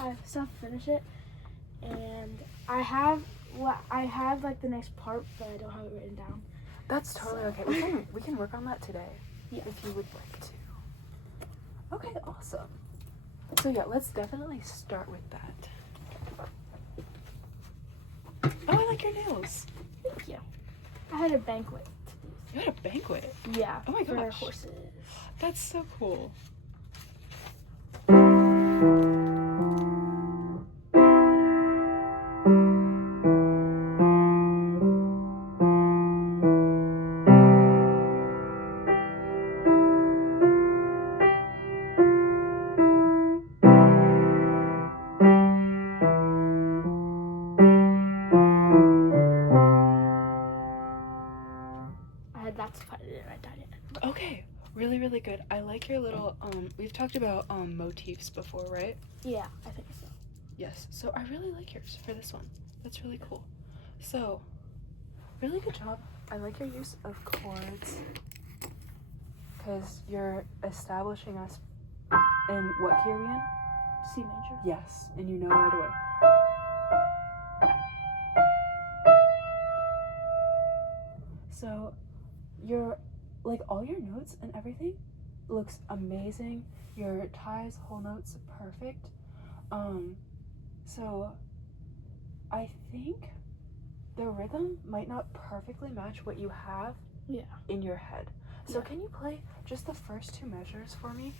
I still have to finish it, and I have like the next part, but I don't have it written down. That's totally okay. We can work on that today, if you would like to. Okay, awesome. So yeah, let's definitely start with that. Oh, I like your nails. Thank you. I had a banquet. You had a banquet? Yeah. Oh my for gosh. horses. That's so cool. That's fine. I didn't write down yet. Okay, really, really good. I like your little, we've talked about motifs before, right? Yeah, I think so. Yes, so I really like yours for this one. That's really cool. So, really good job. I like your use of chords because you're establishing us in what key are we in? C major. Yes, and you know right away. So, your, like, all your notes and everything looks amazing. Your ties, whole notes, perfect. So I think the rhythm might not perfectly match what you have in your head. So can you play just the first two measures for me?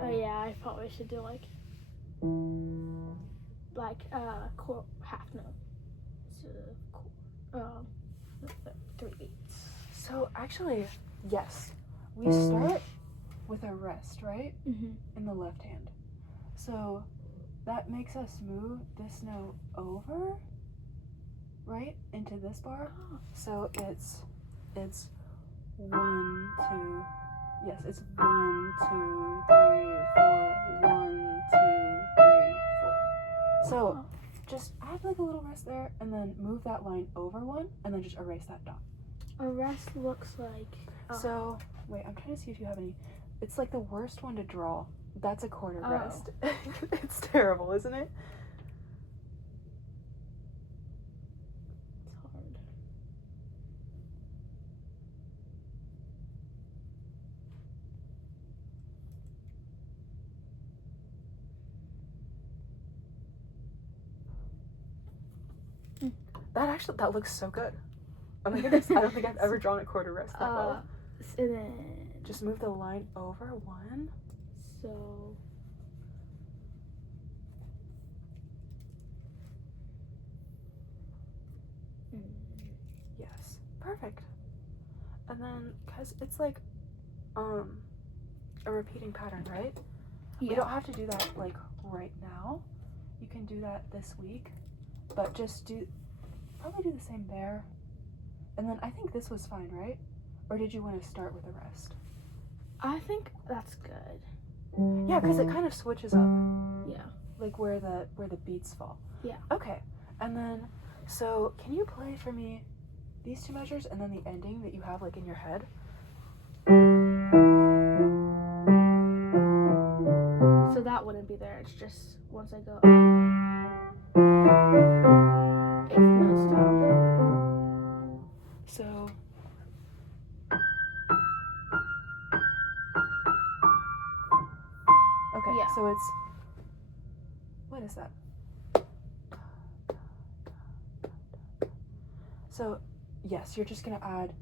Oh yeah, I probably should do like half note. So 3/8. So actually, yes, we start with a rest, right? In the left hand. So that makes us move this note over, right, into this bar. So it's 1, 2. Yes, it's 1, 2, 3, 4. 1, 2, 3, 4. So just add like a little rest there, and then move that line over 1, and then just erase that dot. A rest looks like. So wait, I'm trying to see if you have any. It's like the worst one to draw. That's a quarter rest. It's terrible, isn't it? It's hard. That looks so good. Oh my goodness, I don't think I've ever drawn a quarter rest that well. And then Just move the line over 1. So yes, perfect. And then, cause it's like a repeating pattern, right? You don't have to do that like right now. You can do that this week, but just probably do the same there. And then I think this was fine, right? Or did you want to start with the rest? I think that's good. Yeah, because it kind of switches up. Yeah. Like where the beats fall. Yeah. Okay. And then, so can you play for me these two measures and then the ending that you have like in your head? So that wouldn't be there. It's just once I go up, it's no stop. So okay, so it's, what is that? So yes, you're just gonna add,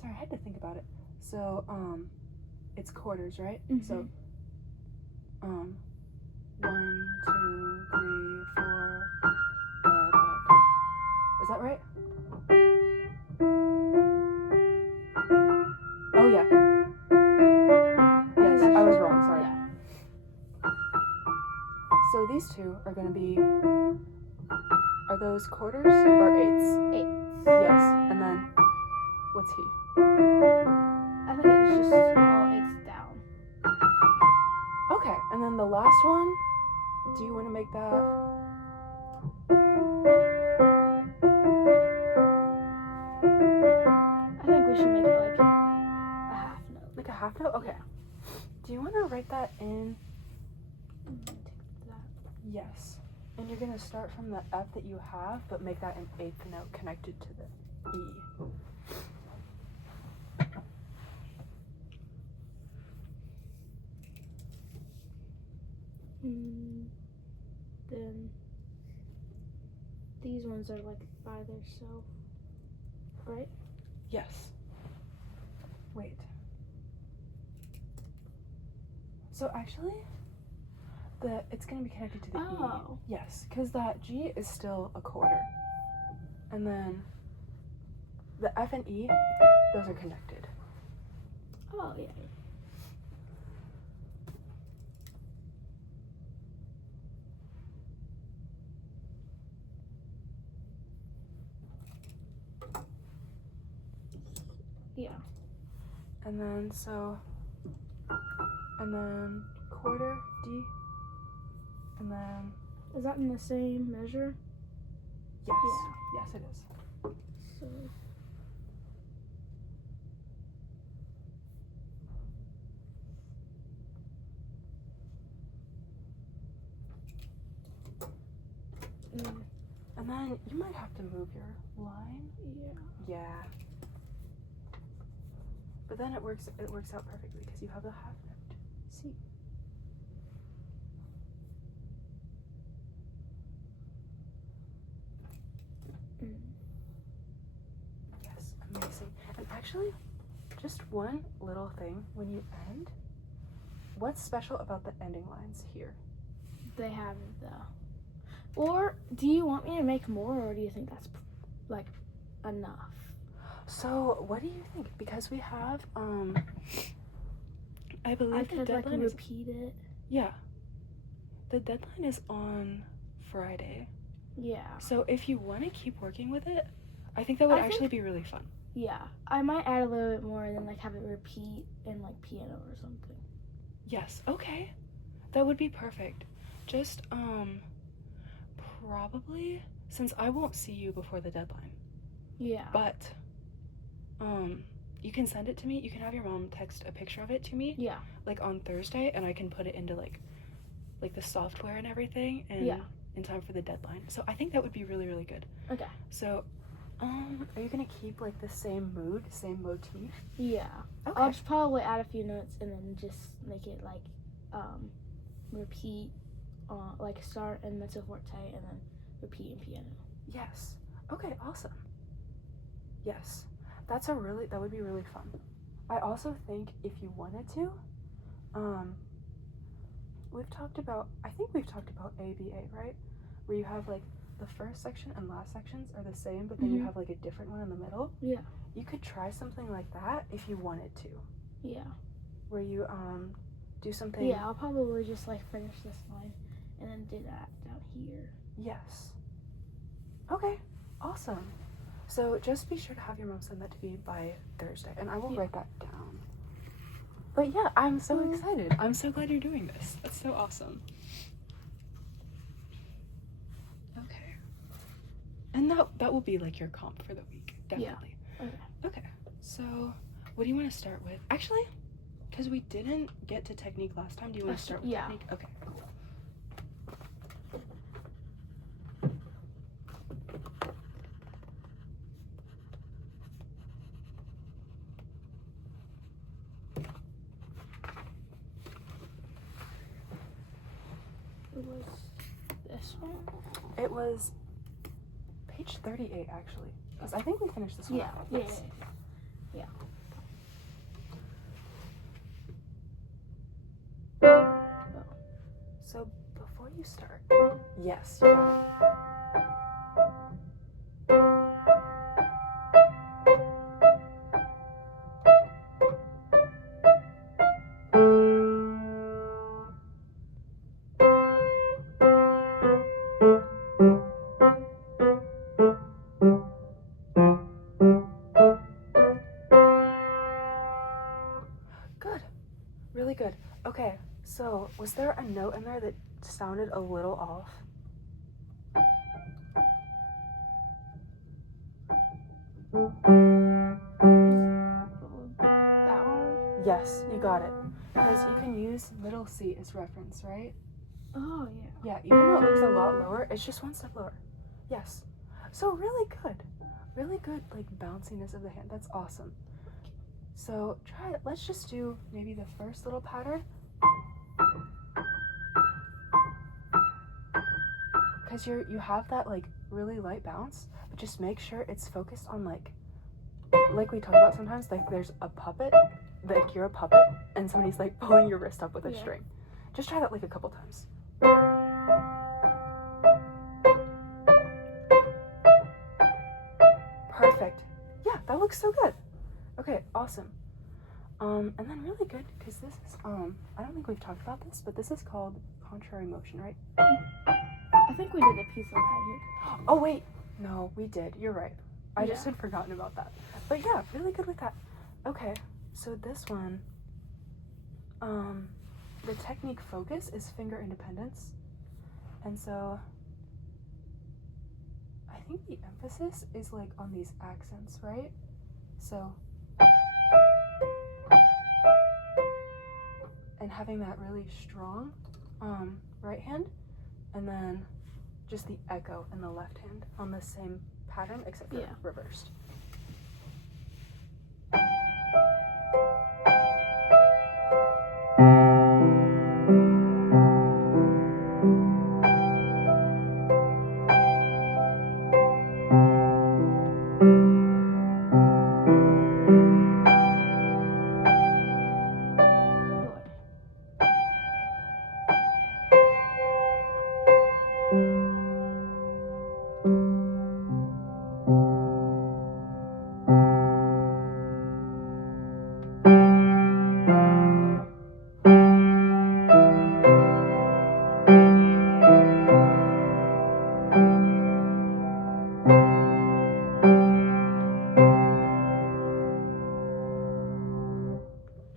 sorry, I had to think about it. So it's quarters, right? So 1, 2, 3, 4, da, da, da. Is that right? Oh yeah. Yes, I was wrong, sorry. Yeah. So these two are gonna be, are those quarters or 8s? 8. Yes, and then what's he? I think it's just all 8s down. Okay, and then the last one, do you want to make that? I think we have to? Okay. Yeah. Do you want to write that in? Take that. Yes. And you're going to start from the F that you have, but make that an eighth note connected to the E. Then these ones are like by themselves, right? Yes. Wait. So actually, it's going to be connected to the Oh. E. Yes, because that G is still a quarter. And then the F and E, those are connected. Oh, yeah. Yeah. And then and then quarter, D, and then... Is that in the same measure? Yes. Yeah. Yes, it is. So... And then you might have to move your line. Yeah. Yeah. But then it works out perfectly because you have the half note. C. Yes, amazing. And actually, just one little thing when you end. What's special about the ending lines here? They haven't, though. Or do you want me to make more, or do you think that's like enough? So what do you think? Because we have I believe I the could like deadline is... repeat it. Yeah. The deadline is on Friday. Yeah. So if you want to keep working with it, I think that would actually be really fun. Yeah. I might add a little bit more and then like have it repeat in like piano or something. Yes. Okay. That would be perfect. Just probably, since I won't see you before the deadline. Yeah. But you can send it to me. You can have your mom text a picture of it to me. Yeah. Like on Thursday, and I can put it into like the software and everything, and in time for the deadline. So I think that would be really, really good. Okay. So are you gonna keep like the same mood, same motif? Yeah. Okay. I'll just probably add a few notes and then just make it like repeat like start in mezzo forte and then repeat in piano. Yes. Okay, awesome. Yes. That would be really fun. I also think if you wanted to, I think we've talked about ABA, right? Where you have like the first section and last sections are the same, but then you have like a different one in the middle. Yeah. You could try something like that if you wanted to. Yeah. Where you do something. Yeah, I'll probably just like finish this line and then do that down here. Yes. Okay, awesome. So just be sure to have your mom send that to me by Thursday, and I will write that down. But yeah, I'm so excited. I'm so glad you're doing this. That's so awesome. Okay. And that will be like your comp for the week, definitely. Yeah. Okay. So what do you want to start with? Actually, because we didn't get to technique last time, do you want to start with technique? Okay, cool. It was this one? It was page 38, actually. Because I think we finished this one. Yeah. So before you start, yes, you got it. Good. Really good. Okay, so was there a note in there that sounded a little off? That one? Yes, you got it. Because you can use middle C as reference, right? Oh, yeah. Yeah, even though it looks a lot lower, it's just one step lower. Yes. So really good. Really good, like, bounciness of the hand. That's awesome. So try it. Let's just do maybe the first little pattern. Because you have that, like, really light bounce, but just make sure it's focused on, like we talk about sometimes, like, there's a puppet, like, you're a puppet, and somebody's, like, pulling your wrist up with a string. Just try that, like, a couple times. Perfect. Yeah, that looks so good. Okay, awesome. And then really good, because this is, I don't think we've talked about this, but this is called contrary motion, right? I think we did a piece of that here. Oh, wait. No, we did. You're right. I just had forgotten about that. But yeah, really good with that. Okay, so this one, the technique focus is finger independence. And so I think the emphasis is, like, on these accents, right? So, and having that really strong right hand, and then just the echo in the left hand on the same pattern, except for reversed.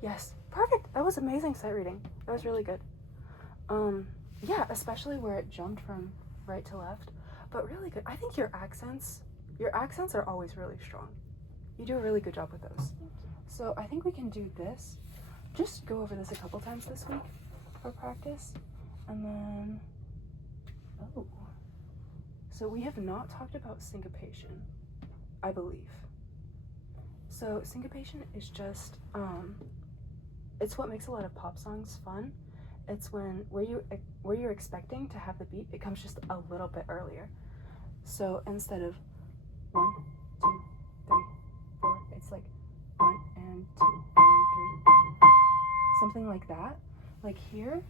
Yes, perfect. That was amazing sight reading. That was really good. Yeah, especially where it jumped from right to left, but really good. I think your accents are always really strong. You do a really good job with those. So I think we can do this. Just go over this a couple times this week for practice. And then, so we have not talked about syncopation, I believe. So syncopation is just, it's what makes a lot of pop songs fun. It's when where you're expecting to have the beat, it comes just a little bit earlier. So instead of 1, 2, 3, 4, it's like 1 and 2 and 3, something like that. Like here,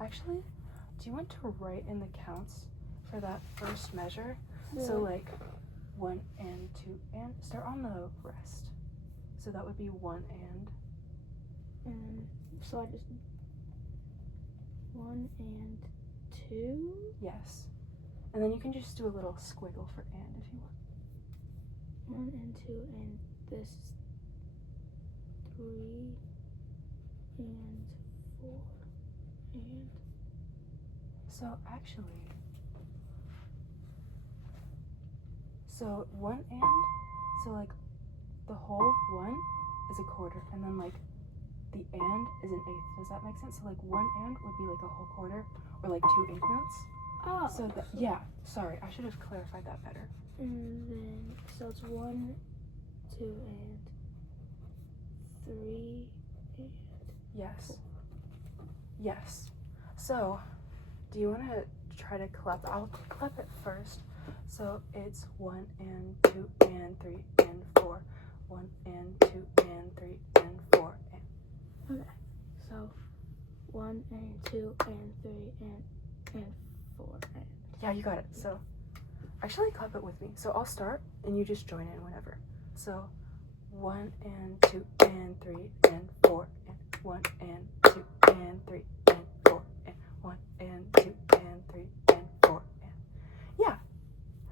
actually, do you want to write in the counts for that first measure? Yeah. So like 1 and 2 and start on the rest. So that would be 1 and so I just 1 and 2. Yes, and then you can just do a little squiggle for and if you want. 1 and 2 and this 3 and 4 and. So actually, so 1 and, so like the whole 1 is a quarter, and then like the and is an eighth. Does that make sense? So like 1 and would be like a whole quarter, or like 2 eighth notes. Oh. So that, yeah, sorry, I should have clarified that better. And then, so it's 1, 2, and 3, and yes. 4. Yes. So, do you want to try to clap? I'll clap it first. So it's 1 and 2 and 3 and 4. 1 and 2 and 3 and 4 and. Okay. So 1 and 2 and 3 and 4 and. Yeah, you got it. So actually clap it with me. So I'll start and you just join in whenever. So 1 and 2 and 3 and 4 and 1 and 2 and 3 and 4 and 1 and 2 and 3 and 4 and. Yeah.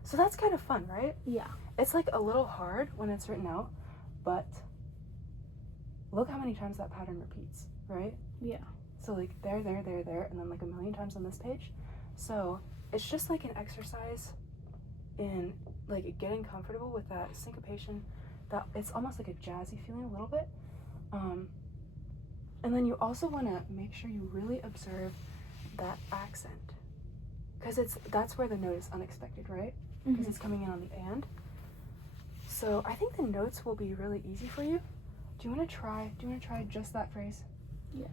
So that's kind of fun, right? Yeah. It's like a little hard when it's written out, but look how many times that pattern repeats, right? Yeah. So like there, and then like a million times on this page. So it's just like an exercise in like getting comfortable with that syncopation that it's almost like a jazzy feeling a little bit. And then you also want to make sure you really observe that accent, because that's where the note is unexpected, right? Because it's coming in on the and. So I think the notes will be really easy for you. Do you want to try just that phrase? Yeah.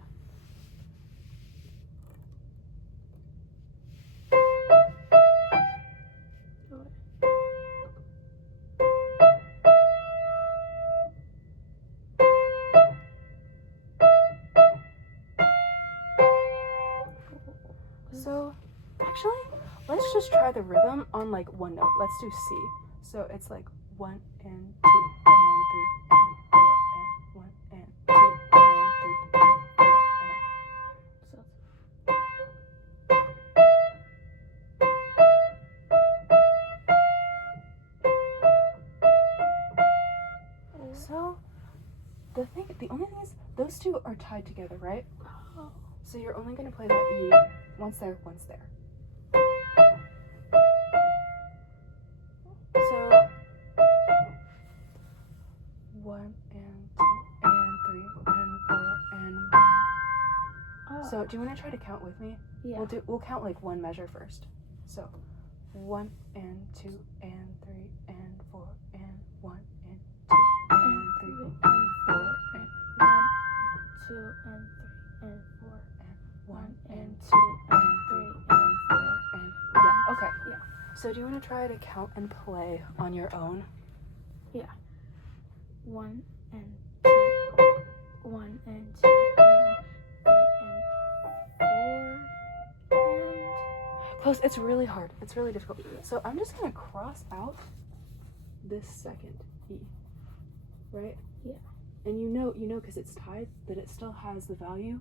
So actually, let's just try the rhythm on like one note. Let's do C. So it's like 1 and 2 and 3 and 4 and 1 and 2 and 3 and 4 and. So the only thing is those two are tied together, right? Oh. So you're only gonna play that E once there, once there. So 1 and 2 and 3 and 4 and 1. Oh. So do you want to try to count with me? Yeah. We'll count like one measure first. So 1 and 2 and 3 and 4 and 1 and 2 and 3 and 4 and 1, 2 and 3 and 4 and 1 and 2 and 3 and 4 and yeah, okay. Yeah. So do you want to try to count and play on your own? Yeah. 1 and 2, 1 and 2 and 3 and 4 and. Close. It's really hard. It's really difficult. So I'm just gonna cross out this second E, right? Yeah. And you know, because it's tied, that it still has the value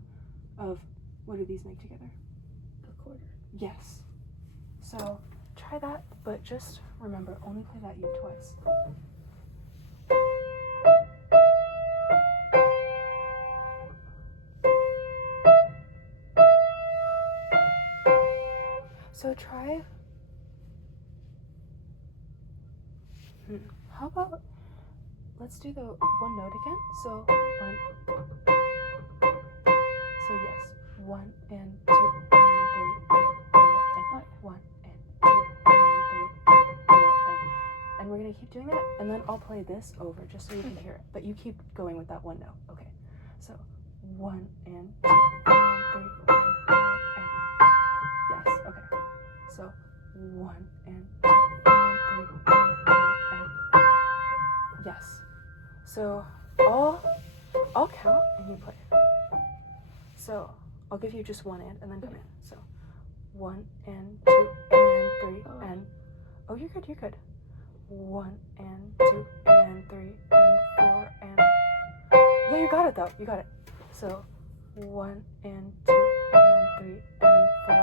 of, what do these make together? A quarter. Yes. So try that, but just remember, only play that E twice. So try. How about, let's do the one note again. So 1. So yes, 1 and 2 and 3 and 4 and 1 and 2 and 3 and 4 and we're gonna keep doing that, and then I'll play this over just so you can hear it. But you keep going with that one note. Okay. So 1 and 2 and 3 and 4 and yes. Okay. So 1 and 2 and 3 and 4 and yes. So I'll count and you play. So I'll give you just one and then come in. So 1 and 2 and 3 and oh, you're good. 1 and 2 and 3 and 4 and yeah, you got it though. You got it. So 1 and 2 and 3 and 4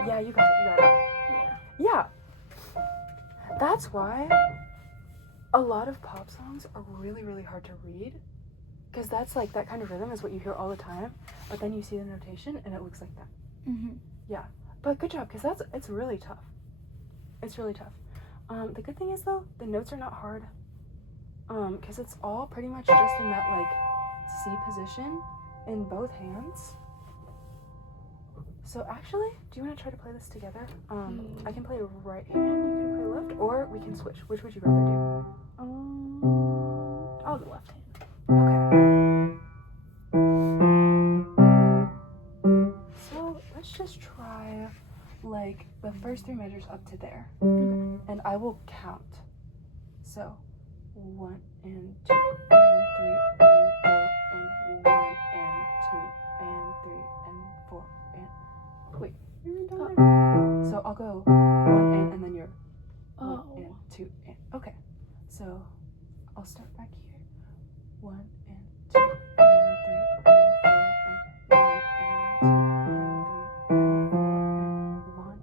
and yeah, you got it. Yeah. That's why a lot of pop songs are really, really hard to read, because that's like that kind of rhythm is what you hear all the time, but then you see the notation and it looks like that. Yeah, but good job, because it's really tough. It's really tough. The good thing is though, the notes are not hard, because it's all pretty much just in that like C position in both hands. So actually, do you want to try to play this together? I can play right hand, you can play left, or we can switch. Which would you rather do? I'll go left hand. Okay. So let's just try like the first 3 measures up to there. Okay. And I will count. So 1 and 2 and 3 and 4 and 1 and 2 and 3 and 4 and wait, you're done there. So I'll go 1 and then you're 1 and 2 and okay. So I'll start back here. 1 and 2 and 3 and 4 and 1 and 2 and 3 and 4 and 1.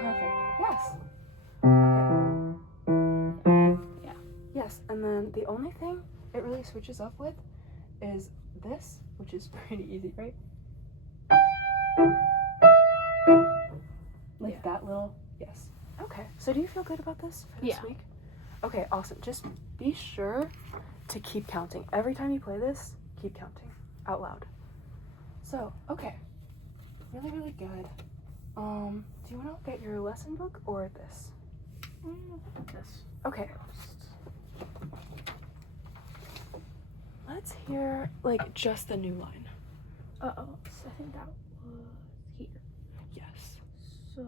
Perfect. Yes. Okay. Yeah. Yes, and then the only thing it really switches up with is this, which is pretty easy, right? Like that little, yes. Okay, so do you feel good about this for this week? Okay, awesome. Just be sure to keep counting. Every time you play this, keep counting out loud. So, okay. Really, really good. Do you want to look at your lesson book or this? This. Okay. Let's hear, like, just the new line. Uh-oh. So I think that was here. Yes. So...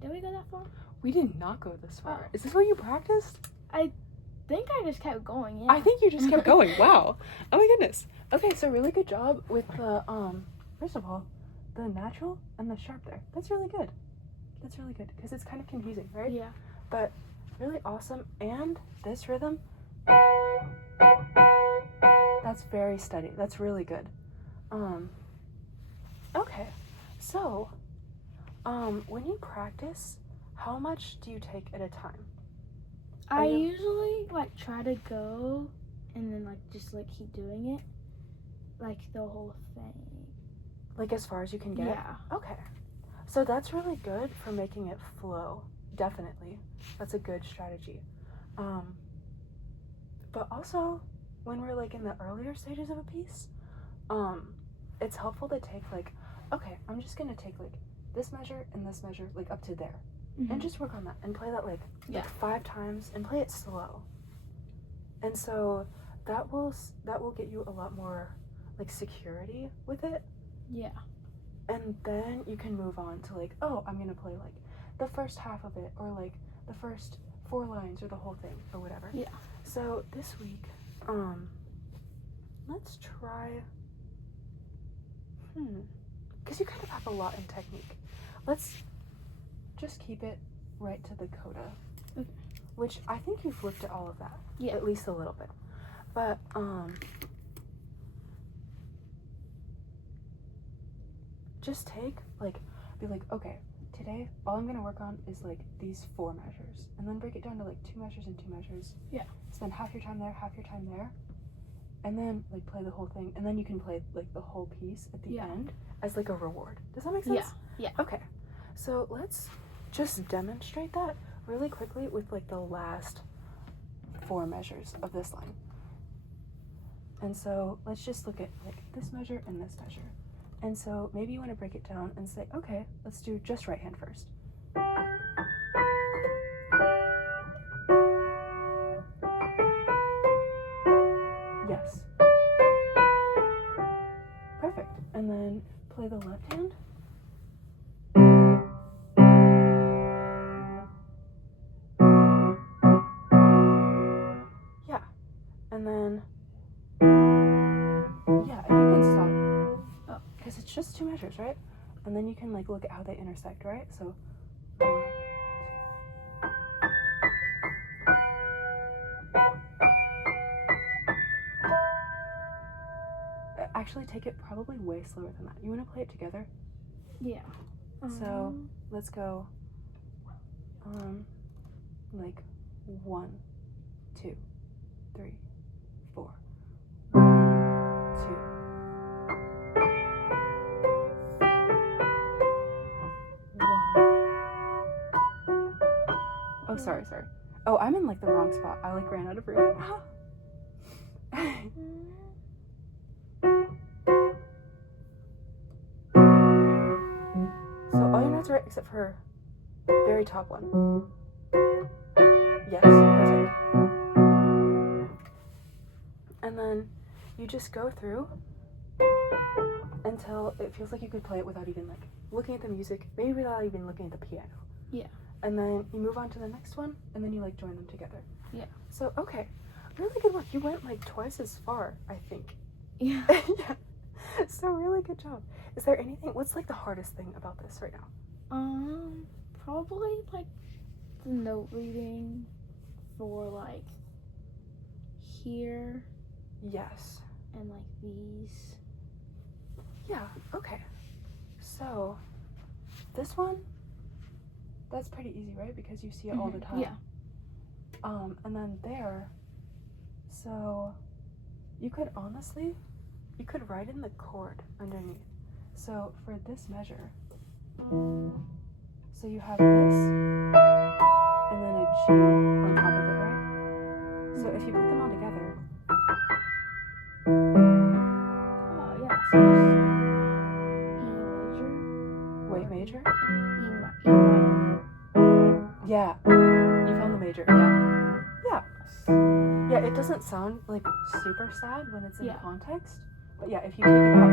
Did we go that far? We did not go this far. Is this what you practiced? I think I just kept going, yeah. I think you just kept going. Wow. Oh my goodness. Okay, so really good job with the, first of all, the natural and the sharp there. That's really good. That's really good, because it's kind of confusing, right? Yeah. But really awesome. And this rhythm, that's very steady. That's really good. Okay. So, when you practice, how much do you take at a time? I usually, like, try to go and then, like, just, like, keep doing it. Like, the whole thing. Like, as far as you can get? Yeah. Okay. So that's really good for making it flow. Definitely. That's a good strategy. But also, when we're, like, in the earlier stages of a piece, it's helpful to take, like, okay, I'm just gonna take, like, this measure and this measure, like, up to there. Mm-hmm. And just work on that and play that, like 5 times and play it slow. And so that will get you a lot more, like, security with it. Yeah. And then you can move on to, like, oh, I'm gonna play, like, the first half of it, or, like, the first 4 lines, or the whole thing, or whatever. Yeah. So this week, let's try, because you kind of have a lot in technique. Let's just keep it right to the coda. Okay. Which I think you've looked at all of that. Yeah. At least a little bit. But, just take, like, be like, okay, today all I'm gonna work on is, like, these 4 measures. And then break it down to, like, 2 measures and 2 measures. Yeah. Spend half your time there, half your time there. And then, like, play the whole thing. And then you can play, like, the whole piece at the end as, like, a reward. Does that make sense? Yeah. Okay. So let's just demonstrate that really quickly with, like, the last 4 measures of this line. And so let's just look at, like, this measure and this measure. And so maybe you want to break it down and say, okay, let's do just right hand first. Yes. Perfect. And then play the left hand. Yeah. And then, yeah, and you can stop. Because it's just 2 measures, right? And then you can, like, look at how they intersect, right? So, 1, 2, actually take it probably way slower than that. You want to play it together? Yeah. So let's go like 1, 2, 3, 4. 1, 2. Oh, sorry. Oh, I'm in like the wrong spot. I like ran out of room. So all your notes are right except for very top one. Yes, perfect. And then you just go through until it feels like you could play it without even like looking at the music, maybe without even looking at the piano. Yeah. And then you move on to the next one, and then you like join them together. Yeah. So, okay. Really good work. You went like twice as far, I think. Yeah. Yeah. So really good job. Is there anything, what's like the hardest thing about this right now? Probably like the note reading for like here. Yes. And like these. Yeah, okay. So, this one, that's pretty easy, right? Because you see it all the time. Yeah. And then there, so you could honestly, you could write in the chord underneath. So for this measure, so you have this, and then a G on top of it, right? So if you put them all together. Oh, yeah, so it's E major. Wait, major? E minor. Yeah, you found the major, yeah. Yeah, it doesn't sound like super sad when it's in context, but yeah, if you take it out.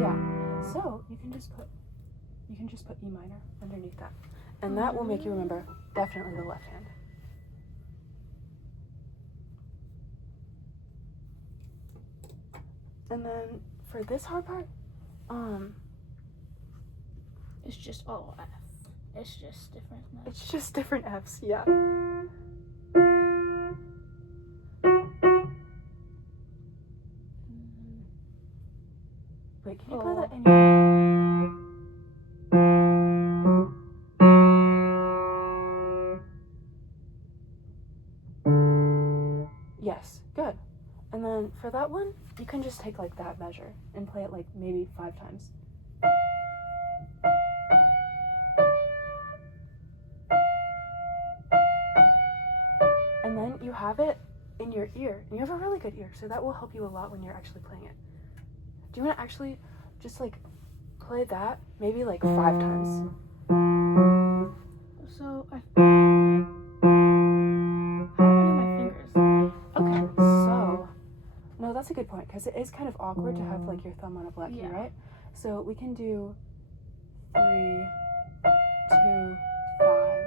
Yeah, so you can just put E minor underneath that. And that will make you remember definitely the left hand. And then for this hard part, it's just all F. It's just different notes. It's just different Fs, yeah. Wait, can you play that in your... Yes, good. And then for that one, you can just take like that measure and play it like maybe 5 times. And then you have it in your ear, and you have a really good ear, so that will help you a lot when you're actually playing it. Do you want to actually just like play that maybe like 5 times? So how do I do my fingers? Okay, so no, that's a good point because it is kind of awkward to have like your thumb on a black key, right? So we can do 3, 2, 5.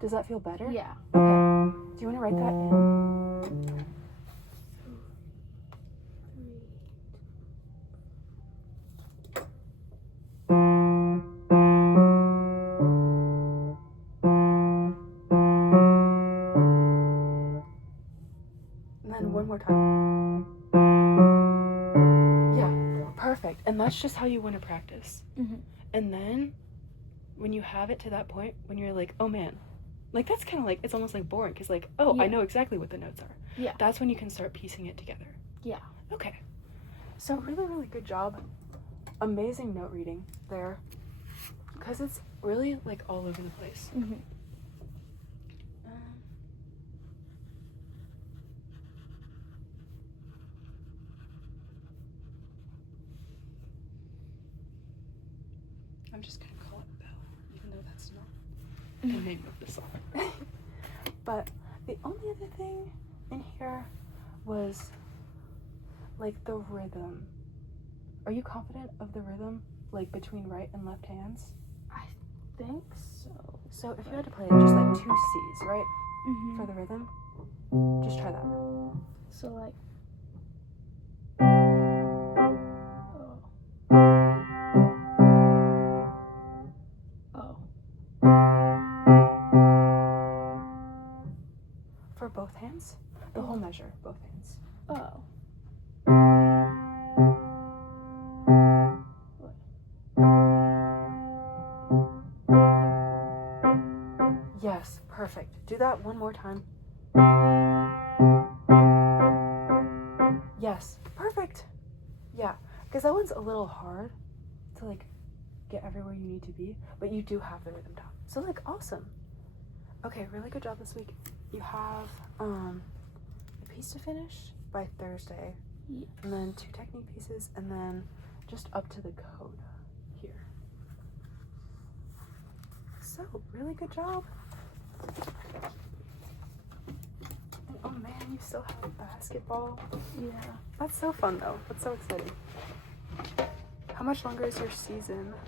Does that feel better? Yeah. Okay. Do you want to write that in? And then one more time. Yeah, perfect. And that's just how you want to practice. And then when you have it to that point, when you're like, oh man, like that's kind of like, it's almost like boring because like, oh, I know exactly what the notes are. Yeah. That's when you can start piecing it together. Yeah. Okay. So really, really good job. Amazing note reading there. Because it's really like all over the place. I'm just gonna call it Belle, even though that's not the name of the song. But the only other thing in here was like the rhythm. Are you confident of the rhythm, like between right and left hands? I think so. So if you had to play it just like 2 C's, right? For the rhythm, just try that. So like. hands. The whole measure, both hands. Oh. Yes, perfect. Do that one more time. Yes, perfect. Yeah, because that one's a little hard to like get everywhere you need to be, but you do have the rhythm down. So like awesome. Okay, really good job this week. You have a piece to finish by Thursday, and then 2 technique pieces, and then just up to the code here. So really good job. And, oh man, you still have basketball. Yeah. That's so fun though. That's so exciting. How much longer is your season?